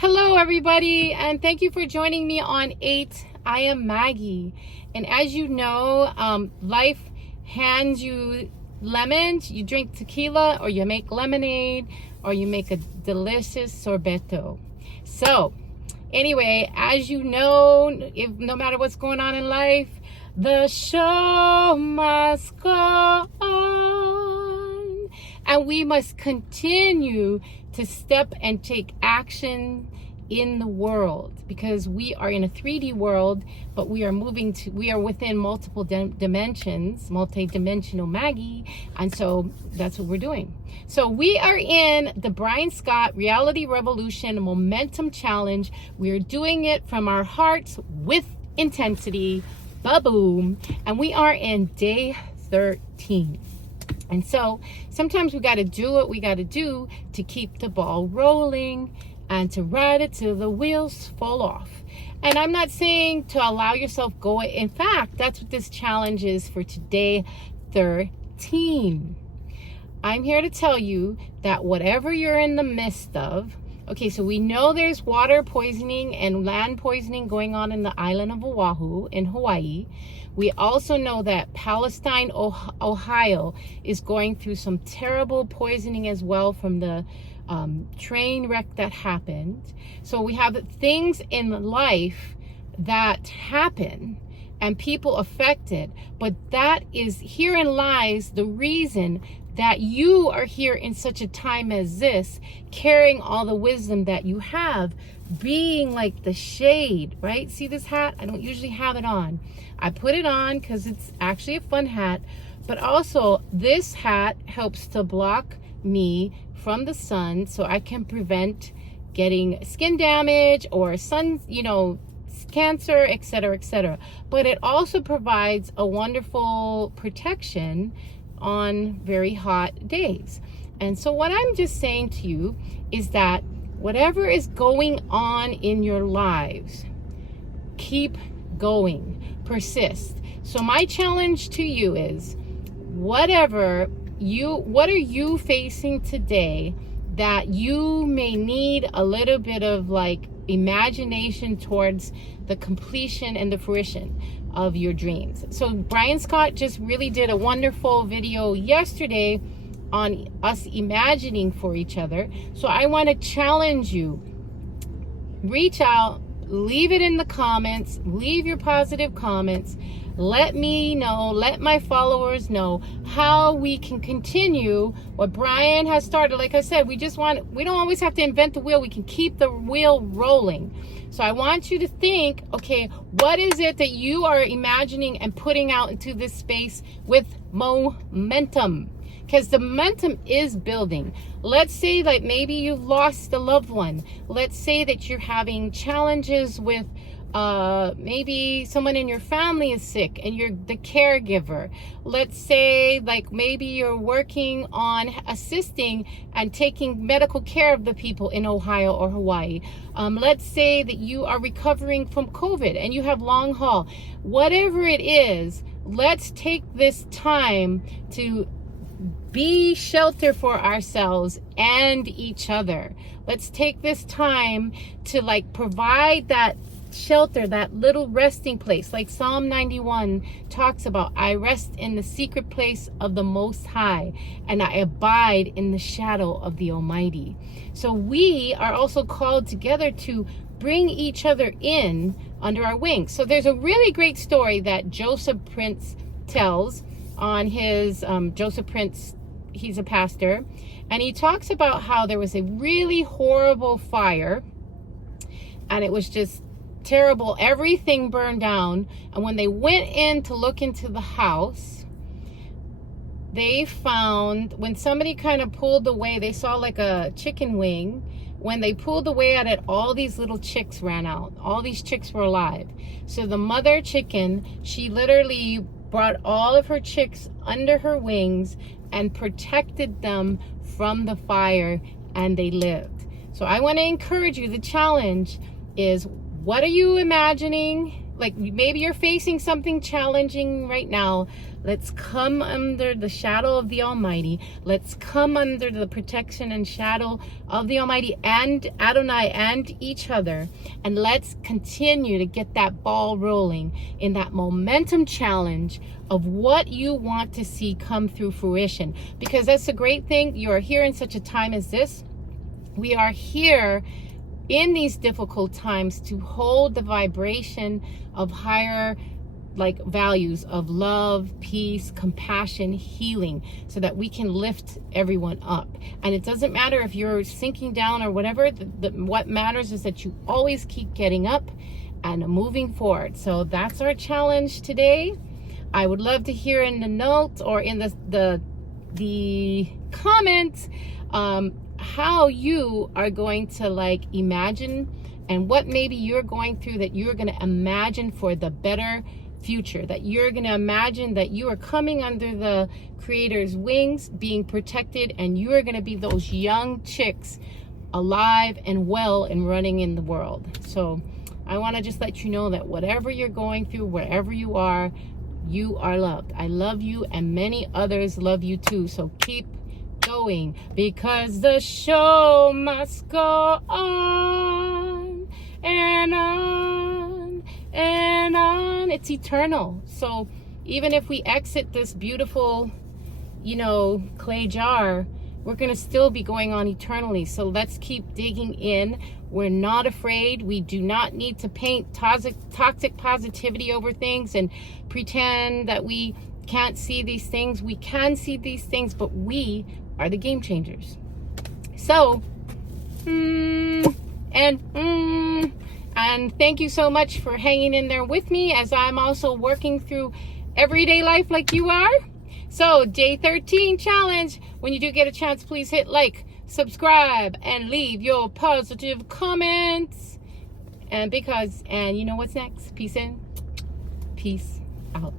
Hello, everybody, and thank you for joining me on 8. I am Maggie, and as you know, life hands you lemons. You drink tequila, or you make lemonade, or you make a delicious sorbetto. So, anyway, as you know, no matter what's going on in life, the show must go on, and we must continue to step and take action in the world, because we are in a 3D world, but we are within multiple dimensions, multi-dimensional Maggie, and so that's what we're doing. So we are in the Brian Scott Reality Revolution Momentum Challenge. We are doing it from our hearts with intensity, ba-boom, and we are in day 13. And so sometimes we got to do what we got to do to keep the ball rolling and to ride it till the wheels fall off. And I'm not saying to allow yourself go. In fact, that's what this challenge is for today, 13. I'm here to tell you that whatever you're in the midst of, okay, so we know there's water poisoning and land poisoning going on in the island of Oahu in Hawaii. We also know that Palestine, Ohio is going through some terrible poisoning as well from the train wreck that happened. So we have things in life that happen and people affected, but herein lies the reason that you are here in such a time as this, carrying all the wisdom that you have, being like the shade, right? See this hat? I don't usually have it on. I put it on because it's actually a fun hat, but also this hat helps to block me from the sun so I can prevent getting skin damage or sun, cancer, etc., etc. But it also provides a wonderful protection on very hot days. And so what I'm just saying to you is that whatever is going on in your lives, keep going, persist. So my challenge to you is, what are you facing today that you may need a little bit of imagination towards the completion and the fruition of your dreams. So Brian Scott just really did a wonderful video yesterday on us imagining for each other. So I want to challenge you. Reach out, leave it in the comments, leave your positive comments. Let me know, let my followers know how we can continue what Brian has started. Like I said, we don't always have to invent the wheel. We can keep the wheel rolling. So I want you to think, okay, what is it that you are imagining and putting out into this space with momentum? Because the momentum is building. Let's say maybe you've lost a loved one. Let's say that you're having challenges with maybe someone in your family is sick and you're the caregiver. Let's say maybe you're working on assisting and taking medical care of the people in Ohio or Hawaii. Let's say that you are recovering from COVID and you have long haul. Whatever it is, let's take this time to be shelter for ourselves and each other. Let's take this time to provide that shelter, that little resting place, like Psalm 91 talks about. I rest in the secret place of the Most High, and I abide in the shadow of the Almighty. So we are also called together to bring each other in under our wings. So there's a really great story that Joseph Prince tells on his Joseph Prince. He's a pastor, and he talks about how there was a really horrible fire, and it was just terrible. Everything burned down, and when they went in to look into the house, they found, when somebody kind of pulled away, they saw a chicken wing. When they pulled away at it, all these little chicks ran out. All these chicks were alive. So the mother chicken, she literally brought all of her chicks under her wings and protected them from the fire, and they lived. So I want to encourage you. The challenge is, what are you imagining? like maybe you're facing something challenging right now. Let's come under the shadow of the Almighty. Let's come under the protection and shadow of the Almighty and Adonai and each other. And let's continue to get that ball rolling in that momentum challenge of what you want to see come through fruition. Because that's the great thing. You are here in such a time as this. We are here in these difficult times to hold the vibration of higher values of love, peace, compassion, healing, so that we can lift everyone up. And it doesn't matter if you're sinking down or whatever. What matters is that you always keep getting up and moving forward. So that's our challenge today. I would love to hear in the notes or in the comments how you are going to imagine, and what maybe you're going through that you're going to imagine for the better future, that you're going to imagine that you are coming under the Creator's wings, being protected, and you are going to be those young chicks alive and well and running in the world. So I want to just let you know that whatever you're going through, wherever you are loved. I love you, and many others love you too. So keep going, because the show must go on and on and on. It's eternal. So even if we exit this beautiful, clay jar, we're going to still be going on eternally. So let's keep digging in. We're not afraid. We do not need to paint toxic positivity over things and pretend that we can't see these things. We can see these things, but we are the game changers. So, and thank you so much for hanging in there with me as I'm also working through everyday life like you are. So, day 13 challenge. When you do get a chance, please hit like, subscribe, and leave your positive comments. And you know what's next? Peace in, peace out.